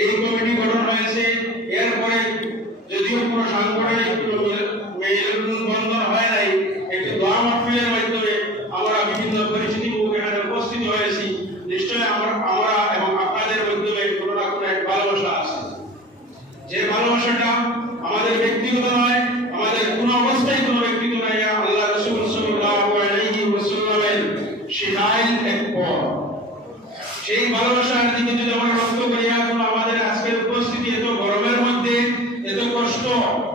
এই কমিটি গঠন হয়েছে। এরপরে যদিও কোনো সাংগঠনিক বন্ধন হয় নাই, একটি দোয়া মাহফিলের মাধ্যমে আমরা বিভিন্ন পরিস্থিতি এখানে উপস্থিত হয়েছি। নিশ্চয়ই আমরা এবং আপনাদের মাধ্যমে কোনো না কোনো এক ভালোবাসা আছে, যে ভালোবাসাটা আমাদের ব্যক্তিগত নয়, আমাদের কোনো অবস্থায় কোনো ব্যক্তিগত নয়, আল্লাহ রাসূল সাল্লাল্লাহু আলাইহি ওয়াসাল্লামের শিখাইল এক পথ। সেই ভালোবাসার দিকে যদি আমরা লক্ষ্য করি, এখন আমাদের আজকের উপস্থিতি এত গরমের মধ্যে এত কষ্ট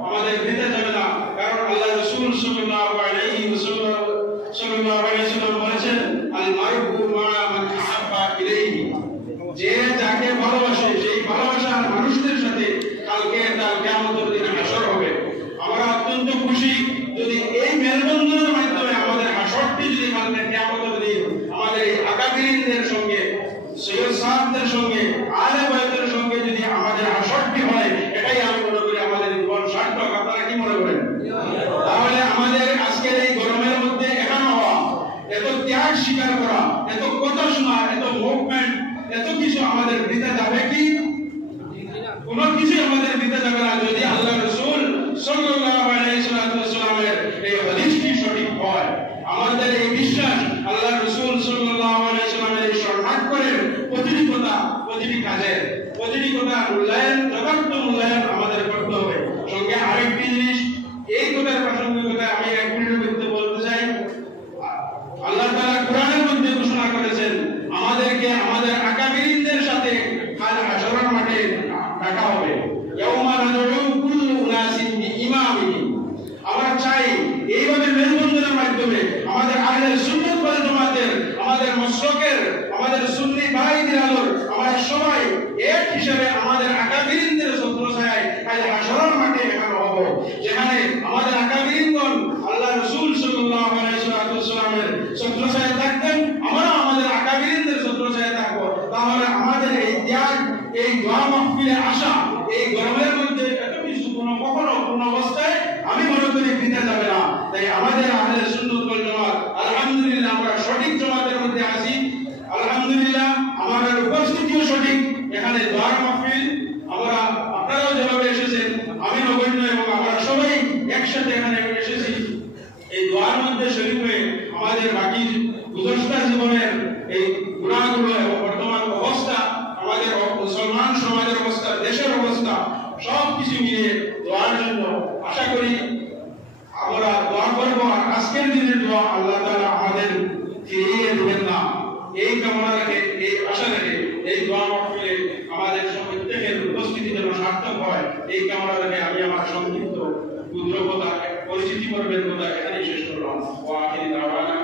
আমাদের দিতে যাবে না, কারণ আল্লাহ রাসূল সাল্লাল্লাহু আলাইহি ওয়াসাল্লাম বলেছেন, আল মারউ মা মান আহাব্বা ইলাইহি, যে যাকে ভালোবাসে সেই ভালোবাসার মানুষদের সাথে কালকে তার কিয়ামতের দিনে হাসর হবে। আমরা অত্যন্ত খুশি যদি এই মেলবন্ধনের মাধ্যমে আমাদের হাসরটি যদি কালকে কিয়ামতের দিন আমাদের এই আকাবিরিনদের সঙ্গে, সৈয়দ সাহেবদের সঙ্গে, আলে বাইতের সঙ্গে যদি আমাদের হাসরটি হয়, এটাই আমি মনে করি আমাদের জীবন সার্থক। আপনারা কি মনে করেন? তাহলে আমাদের আজকের এই গরমের মধ্যে এখানে হওয়া, এত ত্যাগ স্বীকার করা, এত কথা শোনা, এত মুভমেন্ট, এত কিছু আমাদের দিতে যাবে কি? কোনো কিছু আমাদের দিতে যাবে না যদি আল্লাহ রাসূল সাল্লাল্লাহু আলাইহি ওয়াসাল্লামের এই হাদিসটি সঠিক হয়। আমাদের এই বিশ্বাস আল্লাহ রাসূল সাল্লাল্লাহু আলাইহি ওয়াসাল্লামের এই শরণার্থীদের প্রতিটি কথা, প্রতিটি কাজের, প্রতিটি কথা মূল্যায়ন, যথার্থ মূল্যায়ন আমাদের করতে হবে। সঙ্গে আরেকটি জিনিস, এই কথার প্রাসঙ্গিকতা আমি এক মিনিটের মধ্যে বলতে চাই। আল্লাহ তাআলা কোরআনের মধ্যে ঘোষণা করেছেন আমাদেরকে আমাদের আকাবিরিনদের সাথে কাল হাশরের মাঠে ডাকা হবে। ইয়াউমা নাদউ কুল্লু উনাসিন বিইমামিহিম। আমরা চাই এইভাবে মেলবন্ধনের মাধ্যমে আমাদের আহলে সুন্নাত ওয়াল জামাতের, আমাদের মাসলকের, আমাদের সুন্নি ভাইদের আলোর আমরা সবাই এক হিসাবে আমাদের আকাবিরিনদের ছত্রছায়ায় কাল হাশরের মাঠে এখানে হব, যেখানে আমাদের আকাবিরিনগণ আল্লাহ রাসূল সাল্লাল্লাহু আলাইহি ওয়াসাল্লামের ছত্রছায়ায় থাকতেন, আমরা আমাদের আকাবিরিনদের ছত্রছায়ায় থাকব। তাহলে আমাদের এই ত্যাগ, এই দোয়া মাহফিলে আসা এই গরমের মধ্যে এত কিছু কখনো কোন অবস্থায় আমি মনে করি দিতে যাবে না। তাই আমাদের আহলে সুন্নাত ওয়াল জামাত আলহামদুলিল্লাহ আমরা সঠিক জামাতের মধ্যে আছি। আলহামদুলিল্লাহ আমাদের উপস্থিতিও সঠিক। এখানে দোয়া মাহফিল আমরা আপনারাও যেভাবে এসেছেন, আমি নগণ্য এবং আমরা সবাই একসাথে এখানে এসেছি এই দোয়ার মধ্যে শরীক হয়ে আমাদের বাকি গুজরাট জীবনের এই গুণাগুলো এবং বর্তমান অবস্থা, আমাদের মুসলমান সমাজের অবস্থা, দেশের অবস্থা সব কিছু মিলিয়ে দোয়ার জন্য আশা করি আমরা দোয়া করব। আর আজকের দিনের দোয়া আল্লাহ তাআলা আমাদের ফিরিয়ে দেবেন না, এই কামনা রেখে, এই আশা রেখে এই দোয়া মাহফিলে আমাদের প্রত্যেকের উপস্থিতি যেন সার্থক হয়, এই কামনা রেখে আমি আমার সংক্ষিপ্ত ক্ষুদ্র কথা, পরিচিতি পর্বের কথা এখানেই শেষ করলাম। ওয়া আখিরি দাওয়ানা